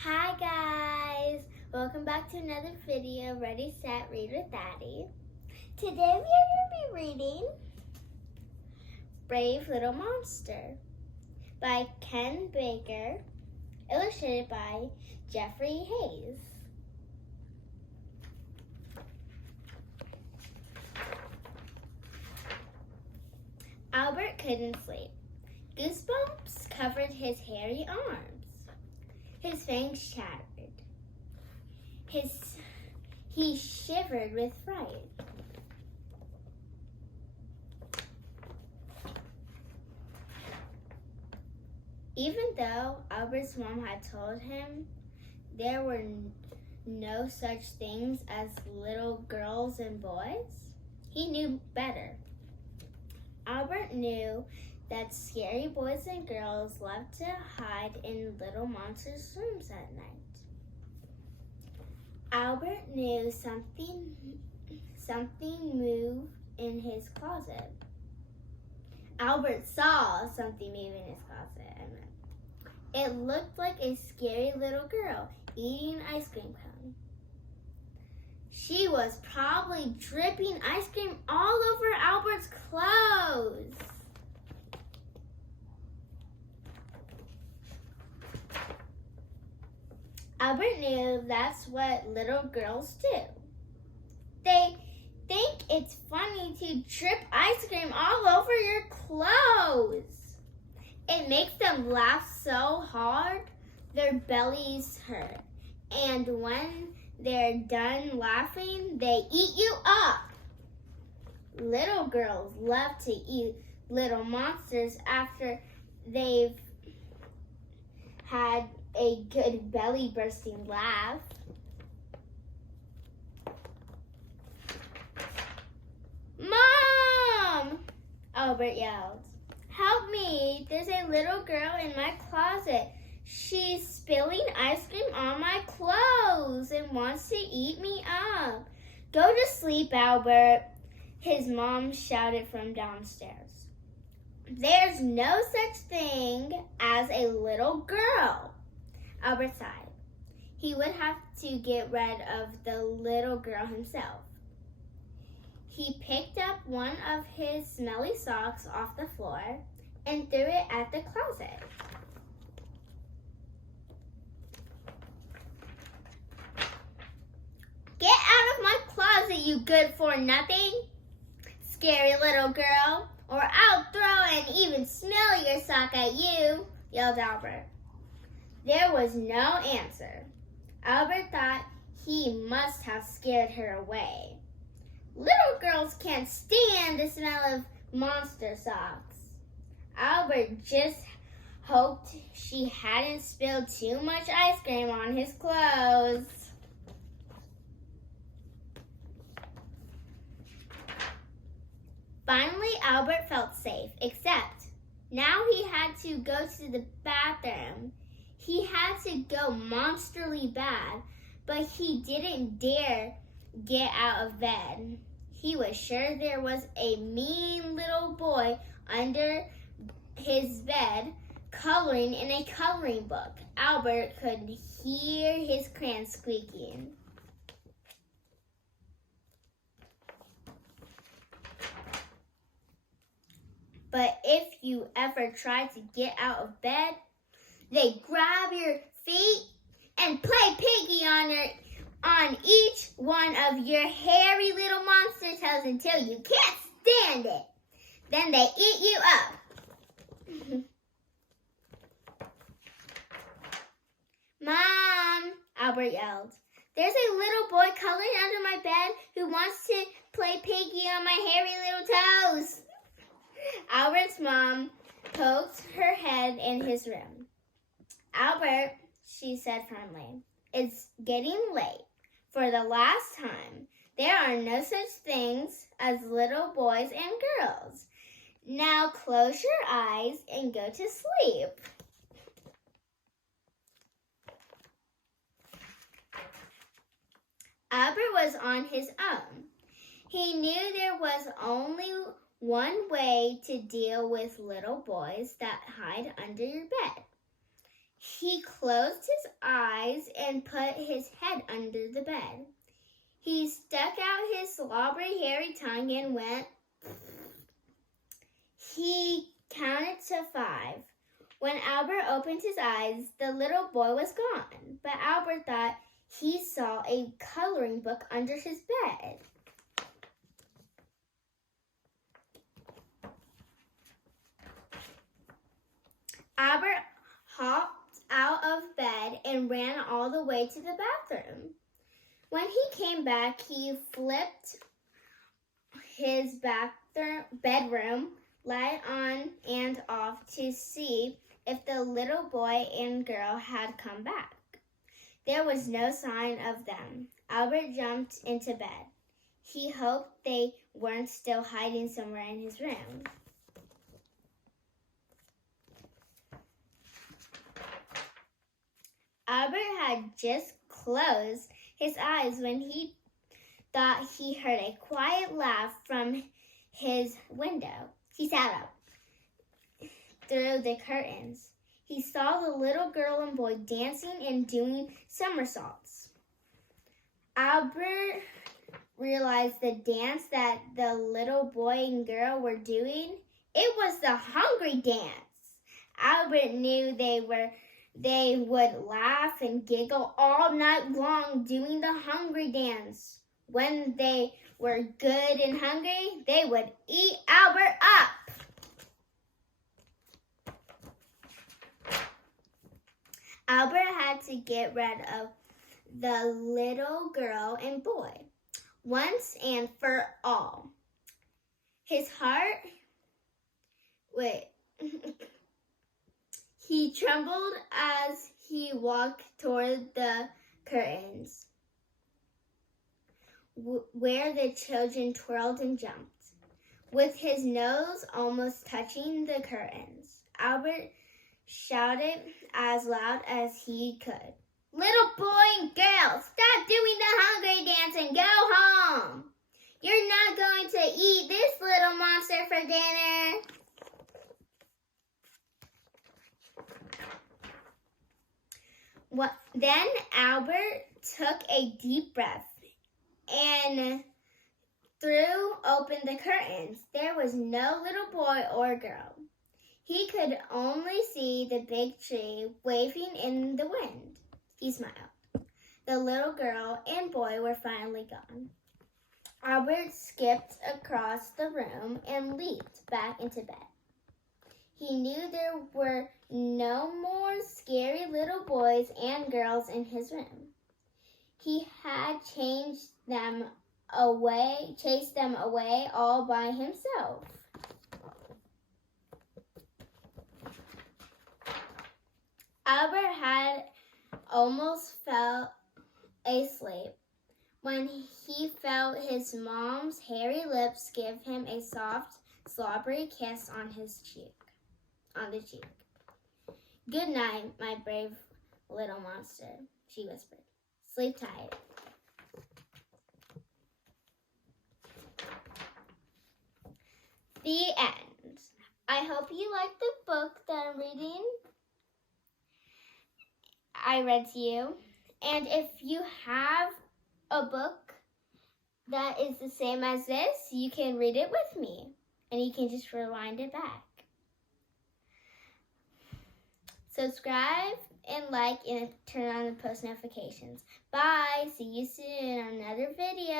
Hi guys! Welcome back to another video, Ready, Set, Read with Daddy. Today we are going to be reading Brave Little Monster by Ken Baker, illustrated by Jeffrey Hayes. Albert couldn't sleep. Goosebumps covered his hairy arms. His fangs chattered. He shivered with fright. Even though Albert's mom had told him there were no such things as little girls and boys, he knew better. Albert knew that scary boys and girls loved to hide in little monsters' rooms at night. Albert knew something moved in his closet. Albert saw something move in his closet. It looked like a scary little girl eating an ice cream cone. She was probably dripping ice cream all over Albert's clothes. Albert knew that's what little girls do. They think it's funny to drip ice cream all over your clothes. It makes them laugh so hard, their bellies hurt. And when they're done laughing, they eat you up. Little girls love to eat little monsters after they've had a good belly bursting laugh. Mom! Albert yelled. Help me! There's a little girl in my closet. She's spilling ice cream on my clothes and wants to eat me up. Go to sleep, Albert, his mom shouted from downstairs. There's no such thing as a little girl. Albert sighed. He would have to get rid of the little girl himself. He picked up one of his smelly socks off the floor and threw it at the closet. Get out of my closet, you good-for-nothing, scary little girl, or I'll throw and even smell your sock at you, yelled Albert. There was no answer. Albert thought he must have scared her away. Little girls can't stand the smell of monster socks. Albert just hoped she hadn't spilled too much ice cream on his clothes. Finally, Albert felt safe, except now he had to go to the bathroom. He had to go monsterly bad, but he didn't dare get out of bed. He was sure there was a mean little boy under his bed coloring in a coloring book. Albert could hear his crayons squeaking. But if you ever try to get out of bed, they grab your feet and play piggy on each one of your hairy little monster toes until you can't stand it. Then they eat you up. Mom, Albert yelled. There's a little boy coloring under my bed who wants to play piggy on my hairy little toes. Albert's mom poked her head in his room. Albert, she said firmly, it's getting late. For the last time, there are no such things as little boys and girls. Now close your eyes and go to sleep. Albert was on his own. He knew there was only one way to deal with little boys that hide under your bed. He closed his eyes and put his head under the bed. He stuck out his slobbery, hairy tongue and went. He counted to 5. When Albert opened his eyes, the little boy was gone, but Albert thought he saw a coloring book under his bed. Albert hopped out of bed and ran all the way to the bathroom. When he came back, he flipped his bedroom light on and off to see if the little boy and girl had come back. There was no sign of them. Albert jumped into bed. He hoped they weren't still hiding somewhere in his room. Albert had just closed his eyes when he thought he heard a quiet laugh from his window. He sat up through the curtains. He saw the little girl and boy dancing and doing somersaults. Albert realized the dance that the little boy and girl were doing. It was the hungry dance. Albert knew they would laugh and giggle all night long doing the hungry dance. When they were good and hungry, they would eat Albert up. Albert had to get rid of the little girl and boy once and for all. His heart, he trembled as he walked toward the curtains, where the children twirled and jumped. With his nose almost touching the curtains, Albert shouted as loud as he could. Little boy and girl, stop doing the hungry dance and go home. You're not going to eat this little monster for dinner. Then Albert took a deep breath and threw open the curtains. There was no little boy or girl. He could only see the big tree waving in the wind. He smiled. The little girl and boy were finally gone. Albert skipped across the room and leaped back into bed. He knew there were no more scary little boys and girls in his room. He had chased them away all by himself. Albert had almost fell asleep when he felt his mom's hairy lips give him a soft, slobbery kiss on the cheek. Good night, my brave little monster, she whispered. Sleep tight. The end. I hope you liked the book that I'm reading. I read to you. And if you have a book that is the same as this, you can read it with me. And you can just rewind it back. Subscribe and like and turn on the post notifications. Bye. See you soon on another video.